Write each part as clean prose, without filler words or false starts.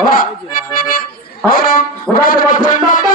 అవునా ఉగాది వచ్చిందట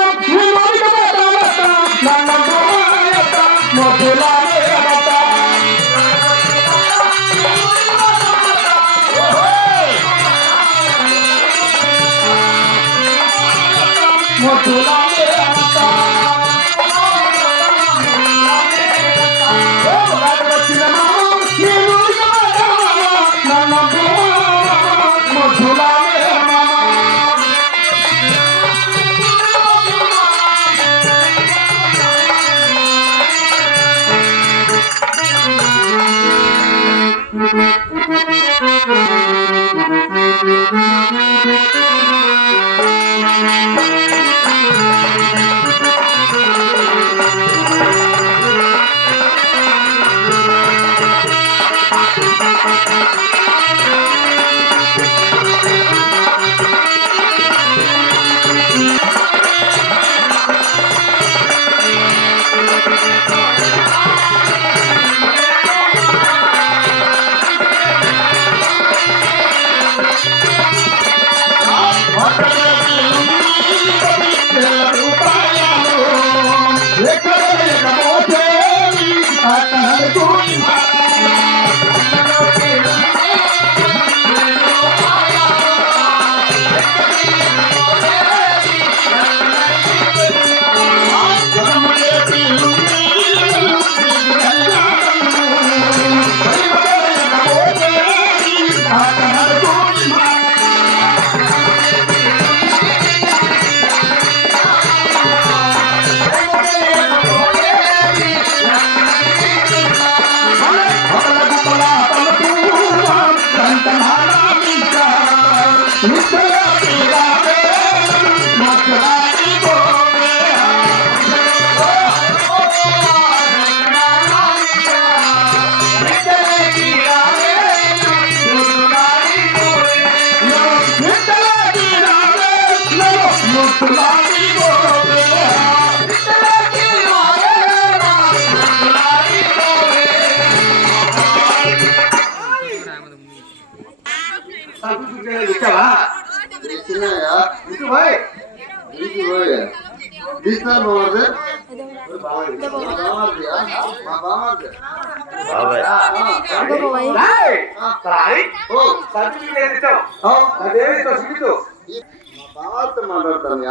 మాట్లాడతాను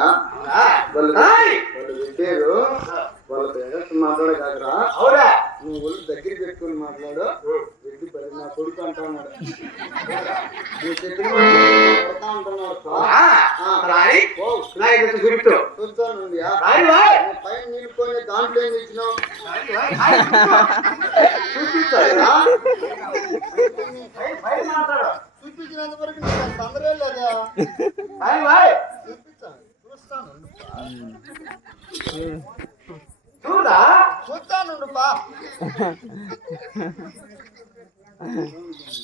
పెట్టారు వాళ్ళ పేరెంట్స్ మాట్లాడే కాదురా నువ్వు ఒళ్ళు దగ్గర పెట్టుకుని మాట్లాడు వెళ్ళి పది నా కొడుకు అంటున్నాడు చూస్తానండి పైన నిలుపుకొని దాంట్లో ఏం ఇచ్చినావు చూపించినంత వరకు నీకు తొందర లేదా చూస్తాను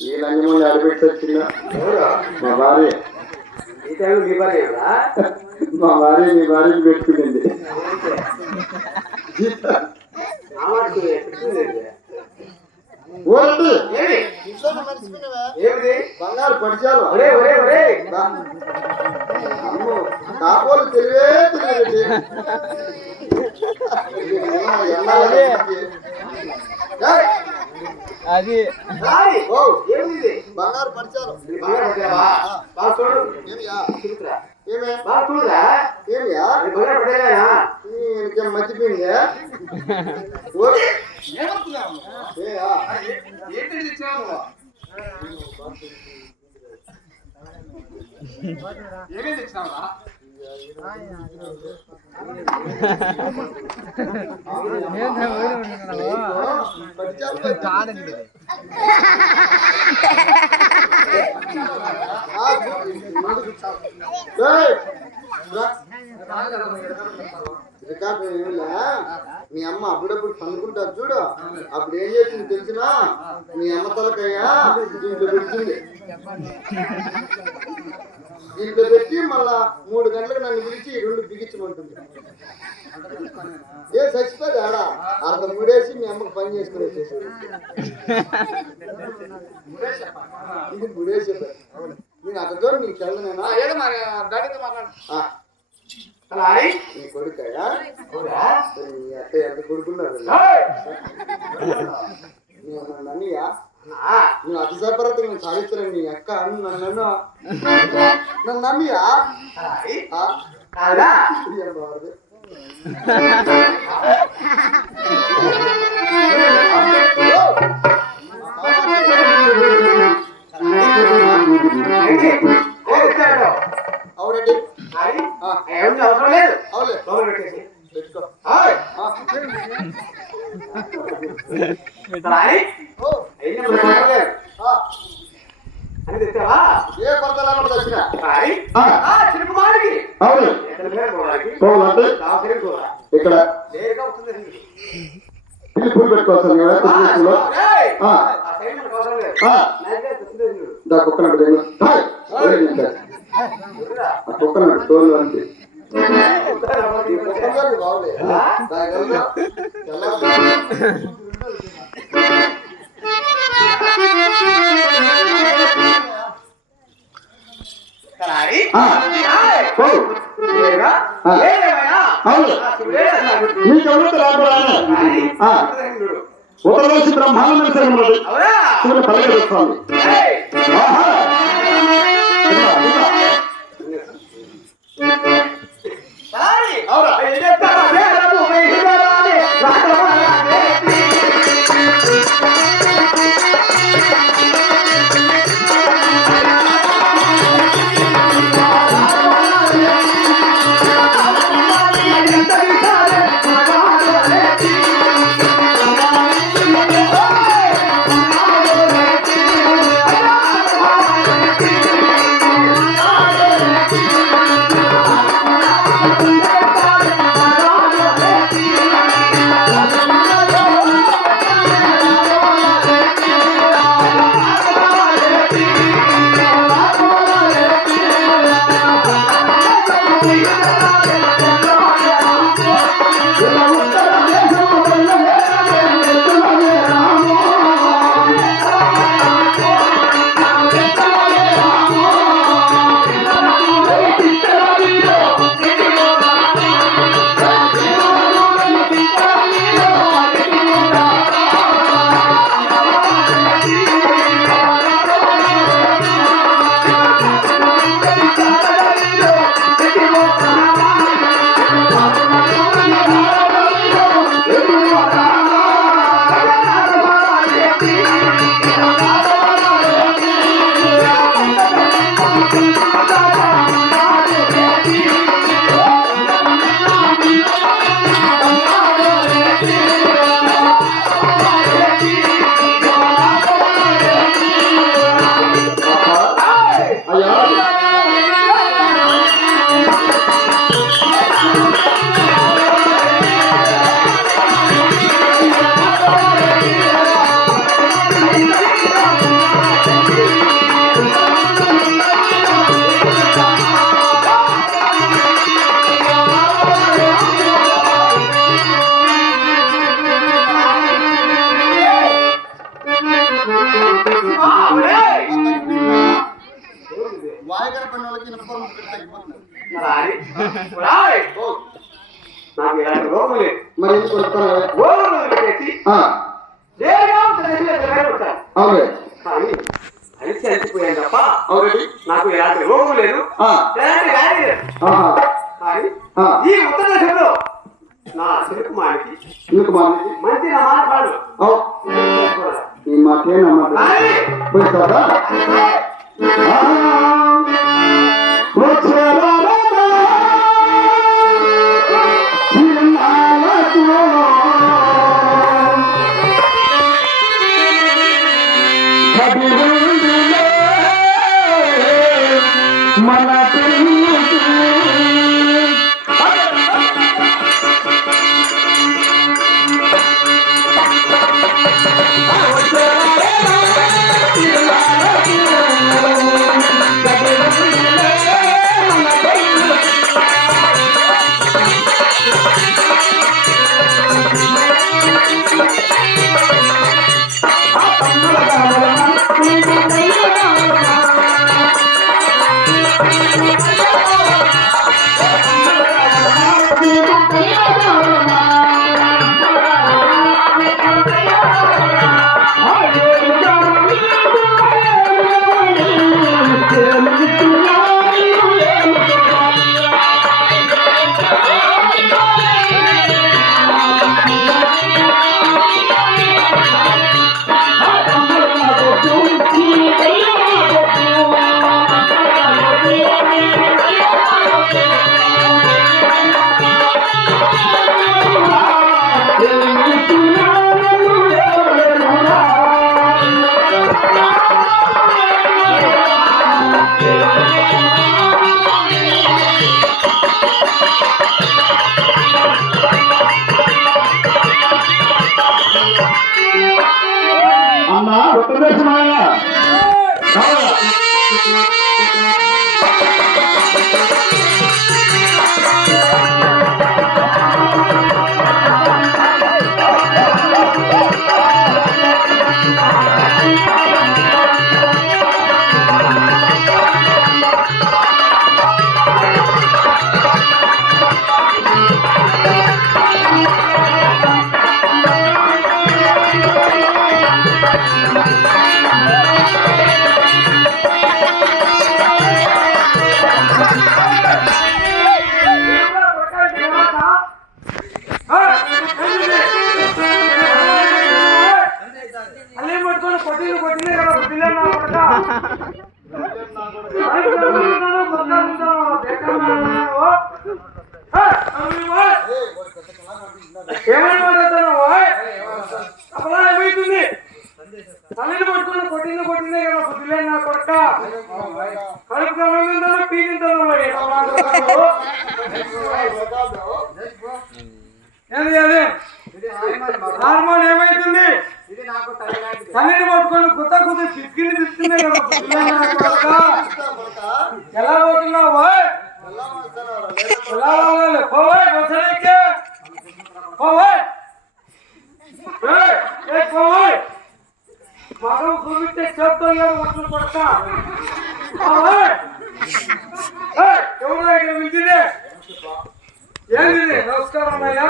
ఈ లంజమూలు అడిపెట్టి వచ్చిందా మా భార్య మా భార్య నీ భార్యకి పెట్టుకుంది బంగారు పడిచారు కాపోలు తెలివే తెలియదు అది బంగారు పడిచారు మర్చిపోయింది మీ అమ్మ అప్పుడప్పుడు పనుకుంటారు చూడు అప్పుడు ఏం చేసింది తెలిసినా మీ అమ్మ తలకయ్యా దీంట్లో పెట్టింది దీంట్లో పెట్టి మళ్ళా 3 గంటలకు నన్ను పిలిచి 2 బిగించమంటుంది ఏ చచ్చిపోతే ఆడ అంత ముడేసి మీ అమ్మకు పని చేసుకుని వచ్చేసి ఇది ముడేసి నేను అక్కడ చూడు నీకు తెల్లనేనా ఏదో మరి డాడీతో మాట్లాడు. నీ కొడుకయ్యా నీ అక్క ఎంత కొడుకున్నారు నన్నయ్యా నువ్వు అతి సపరత నేను సాధిస్తున్నాను నీ అక్క నన్ను నన్నయ్యా అవునండి అవసరం లేదు. అవులే పెట్టుకో ఏ కొరత లేకుండా వచ్చినా ఇక్కడ పిల్లి పెట్టుకోవచ్చు కుక్కనట్టు కుక్కనట్టు తోలు అంటే బాగులే ఉత్తరదేశ బ్రహ్మాండ శివుని పలకరిస్తాను అలిసిపోయాను తప్ప నాకు ఎలాంటి రోగం లేదు, ఎలాంటి వ్యాధి లేదు. కానీ ఈ ఉత్తర దేశంలో నా సిరుకుమారికి మంచి నా మాట్లాడు మన హార్మోన్ ఏమైతుంది? తల్లిని పట్టుకొని కొత్త కొత్త చిక్కిని తిప్పుతున్నాయి ఎలా పోతున్నావు? ఎలా పోవే బొసడికి పోవే పోవే మగం చూపిస్తే చెప్తాను మొత్తం కొడక ఎవరు పిలిచింది? ఏంది? నమస్కారం అయ్యా.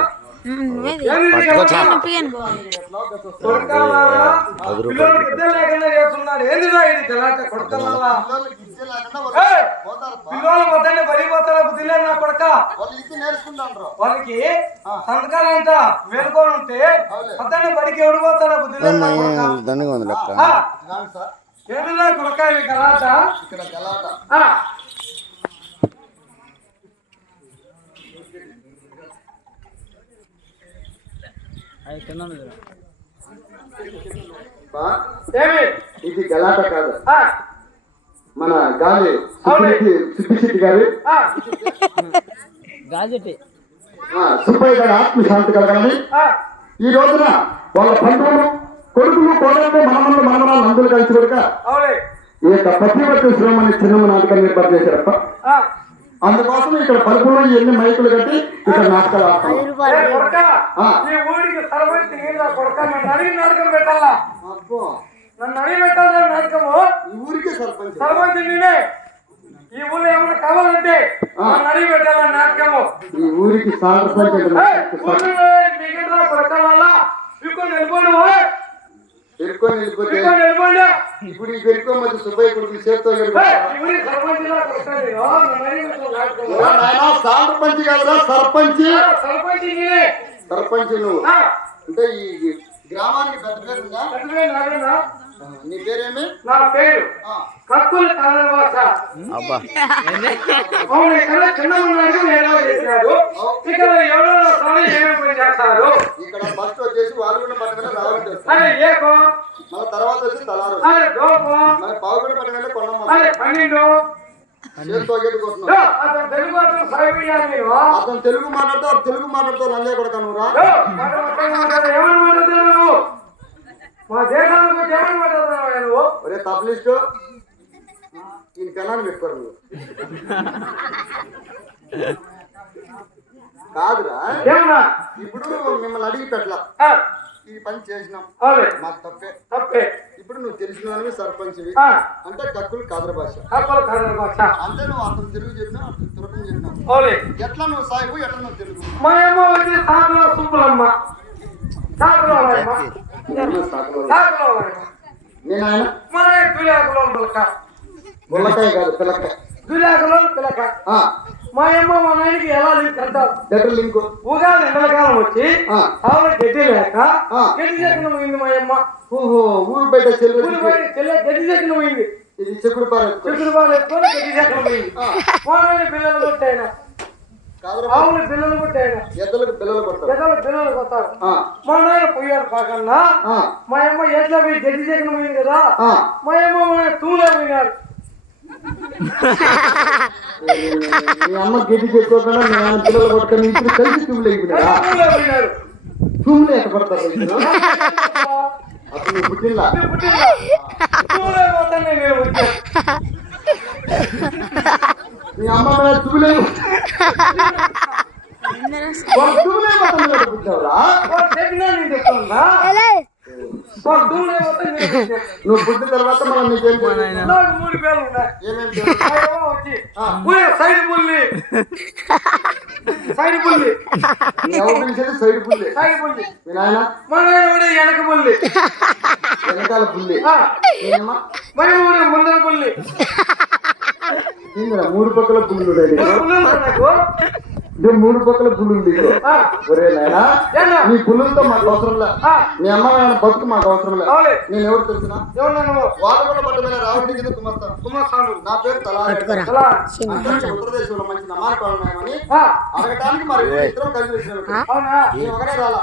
చేస్తున్నాడు ఏందిరా ఇది తెలాట కొడకల్లా పిల్లలు మొత్తాన్ని పడిపోతారా బుద్ధి లేదు నా కొడక. వాళ్ళకి సంతకాలు అంట వేడుకొని ఉంటే మొత్తాన్ని బడికి ఎవడు పోతారా బుద్ధి లేదు నా కొడక. ఏందిరా కొడక ఇది గలాట? ఇది గలాట కాదు, మన గాలి సిద్ధిశెట్టి గారి సుబ్బయ్య గారి ఆత్మశాంతి కలగాలని ఈ రోజున వాళ్ళ బంధువులు కొడుకులు కోడలు మనమల్ని మనమరాలు నందులు కలిసి కొడుక ఈ యొక్క ప్రతిపక్ష శ్రమని చిన్న నాటకాన్ని ఏర్పాటు చేశారప్ప. అందుకోసం ఇక్కడ పరుపులో ఎన్ని మైకులు కట్టి ఇక్కడ నాటకాలు నాటకం పెట్టాలా? నన్ను అడిగి పెట్టాలి నాటకము. ఊరికే సర్పంచ్ నేనే. ఈ ఊళ్ళో ఏమైనా కావాలంటే నన్ను అడిగి పెట్టాలా నాటకము. ఈ ఊరికి సర్పంచ్ ఇప్పుడు ఈ పెరుకోమతి సుబ్బయ్య కొడుకు చేత్తో సర్పంచ్ కాదురా సర్పంచ్. సర్పంచ్ నువ్వు అంటే ఈ గ్రామానికి పెద్ద పేరుందా? నీ పేరేమి? నా పేరు కక్కుల కన్నడవాస. చిన్న ఉన్నాడు ఏదో చేశాడు. ఇక్కడ ఎవరో ఏమేమి చేస్తారు. ఇక్కడ ఫస్ట్ వచ్చేసి వాళ్ళు పట్టణ రావాలంటే మన తర్వాత వచ్చి తలారు మన పావుగడ పట్టణ కొన్నాం 12. అతను తెలుగు మాట్లాడుతూ లంగే కొడతాను రా. మా దేశానికి ఏమని మాట్లాడుతున్నావు నువ్వు? ఒరే తప్లిస్టు ఈ కళాన్ని పెట్టుకోరు నువ్వు కాదురా. ఇప్పుడు మిమ్మల్ని అడిగి పెట్టలా, ఈ పని చేసినాం మాకు తప్పే. ఇప్పుడు నువ్వు తెలిసినవి సర్పంచ్వి అంటే కక్కులు కాదర భాష అంటే నువ్వు అతను తెలుగు చెప్పినా అతను తురకం చెప్పినావు ఎట్లా నువ్వు సాయిబు ఎట్లా నువ్వు తెలుగు మా అమ్మ వచ్చి సాకులో సుబ్బులమ్మ నేను ఆయన మా దుర్యాకులో పిలక ముల్లకాయ కాదు పిల్లకాయ దుర్యాకులో పిలక మా అమ్మ మా నాయనకి ఎలా లెటర్ లింక్ ఉగాది ఎండలకాలం వచ్చి ఆవిడ గడ్డి లేక గడ్డి చెక్కన పోయింది మా అమ్మ. ఓహో ఊరు బయట గడ్డి చెక్కన పోయింది. ఇది చెప్పుడు పాలు ఎత్తుకొని గడ్డి చెక్కన పోయింది. మా నాయన పిల్లలు కొట్టాయన ఆవులు పిల్లలు కొట్టాయన ఎద్దలకు పిల్లలు కొట్టారు. మా నాయన పోయారు కాకన్నా మా అమ్మ ఎట్లా పోయి గడ్డి చెక్కన పోయింది కదా మా అమ్మ మా తూలే పోయినారు. మీ అమ్మ గడ్డి చెప్పుకోకుండా మీ నాన్న పిల్లలు కొట్టుకొని ఇప్పుడు కలిసి పోయినారు. తూములు ఎట్ట పడతారు అప్పుడు నువ్వు పుట్టిల్లా మీ అమ్మ మీద తులే పుట్టావురా నువ్వు పుట్టిన తర్వాత మనం నీకేం 3 పేర్లు ఉన్నాయి. సైడ్ పుల్లి సైడ్ పుల్లి మీ నాయన మా నాయన వెనక పుల్లి వెనకాల పుల్లి మరి ముందర పుల్లి 3 పక్కల పుల్లు నాకు 3 పక్కల పుల్లు ఉంది. ఒరే నాయనా నీ పుల్లులతో మాకు అవసరం లే మీ అమ్మ నాయన బతుకు మాకు అవసరం లే. నేను ఎవరు తెలిసిన వాళ్ళ పట్ల మీద రావుడి కింద కుమాస్తాను నా పేరు ఉత్తరదేశంలో మంచి నమాలు ఉన్నాయని అడగటానికి మరి ఇద్దరం కలిసి వచ్చిన ఒకటే రాలా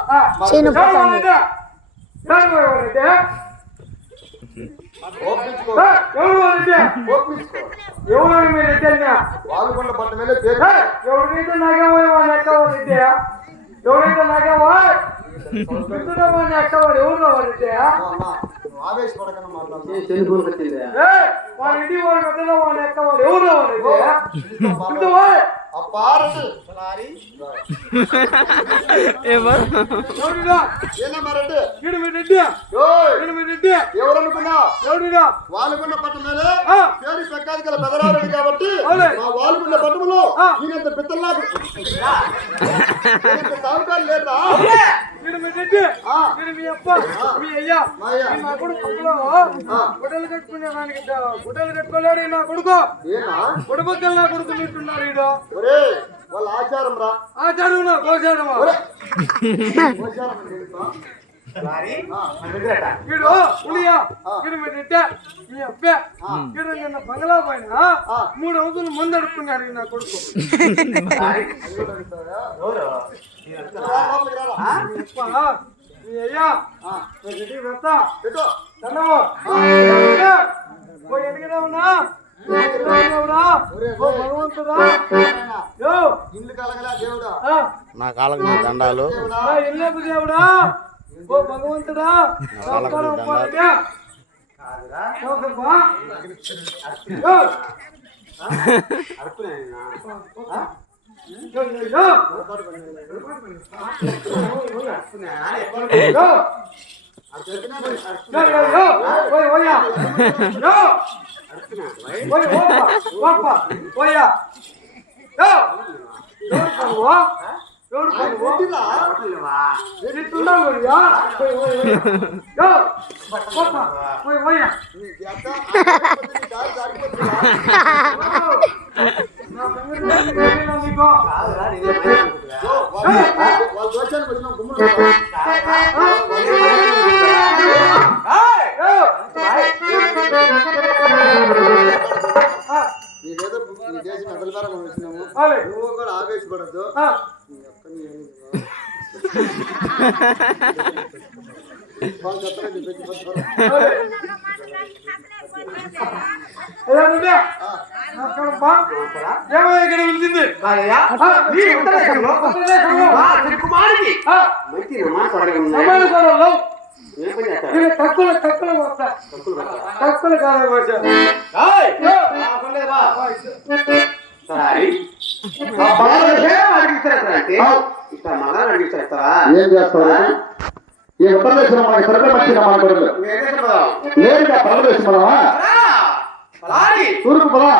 వాళ్ళకొండ పట్ల మీద ఎవరికైతే నాకేమో ఎవరైతే నాకేమో ఎక్కవాడు ఎవరు ఆవేశపడకన్నా మాట్లాడుతుంది వాళ్ళ ఇంటి వాళ్ళు పెద్దలో వాళ్ళు ఎక్కవాడు ఎవరు ఎవరనుకున్నా వాళ్ళకున్న పట్టణాలు పేరు పెక్కాది గల పెదరాడు కాబట్టి వాళ్ళకున్న పట్టణంలో ఈయనంత పిత్తల్లా సాగుకాలు లేదా మీ అప్ప మీ అయ్యా నా కొడుకు గుడ్డలు కట్టుకునేదానికి గుడ్డలు కట్టుకోలేడు నా కొడుకు గుడబక్కలు నా కొడుకు తింటున్నారు ఈడు వాళ్ళ ఆచారం రా ఆచారం నా గోచారమా వీడు పులియా వీడు మీ రెడ్డ మీ అప్పే వీడు నిన్న బంగ్లా పైన 3 రోజులు ముందు అడుక్కున్నాడు నా కొడుకు మీ అయ్యా రెడ్డి పెడతా ఎదిగినా ఉన్నా నా కాళ్ళకు దండాలు దేవుడా ఓ భగవంతుడా నువ్వు కూడా ఆవేశపడద్దు ఏం చేస్తావా ఈ ఉత్తరదేశంలో మనకి సరిగ్గా వచ్చిన మన కొడుకు నేరుగా పరదేశం పదవా తూర్పు పదా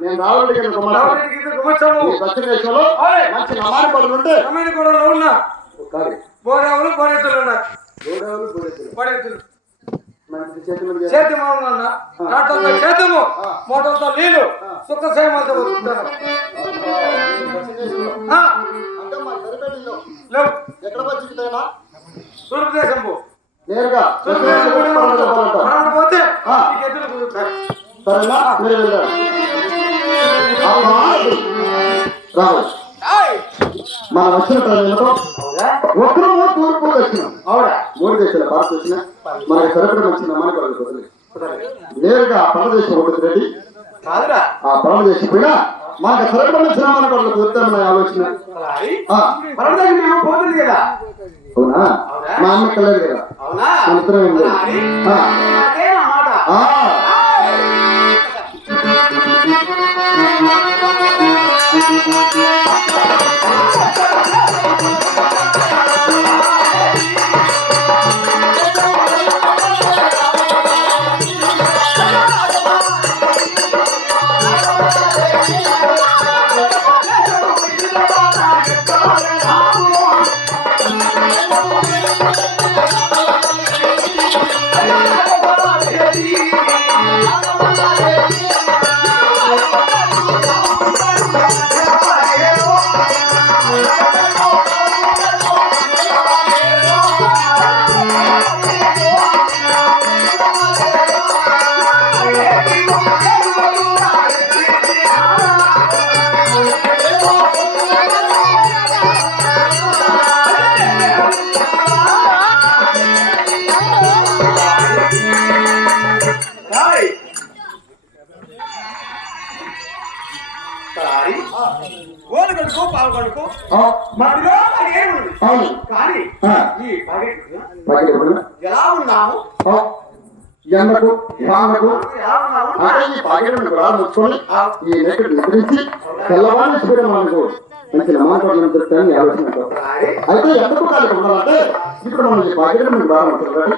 నేను రావడానికి దక్షిణ దేశంలో మంచి నమాని పడులు ఉంటే బోరేవులు చేతి చేతము మోటార్తో నీళ్లు సుఖ సేమలతో ఎక్కడ వచ్చిందా తూర్పు దేశం నేరుగా పోతే సరేనా మీరు వెళ్ళారు మనం వచ్చిన టైంలో ఉత్తరము తూర్పు దక్షిణం మూడు దేశాల భారత వచ్చిన మనకి సరిపడి వచ్చిన మనకి నేరుగా పరదేశం ఒకటి రెడ్డి ఆ పరదేశం పోయినా మనకు సరిపడి వచ్చిన మనకు వాళ్ళు కుదురుతామని ఆలోచన అవునా మా అమ్మకి వెళ్ళలేదు కదా మన ఇద్దరం ఏం లేదు ఎలా ఉన్నాము ఎండకు వానకు అదే ఈ పాకెట్ను కూడా ముచ్చుకొని ఈ నెక్కడు నిద్రించి తెల్లవారిని చూడడం అనుకో మంచి నమ్మకం చెప్తాను ఆలోచన అయితే ఎందుకు కాలికి ఉండాలంటే ఇప్పుడు మనం ఈ పాకెట్ మీకు బాగా ఉంటుంది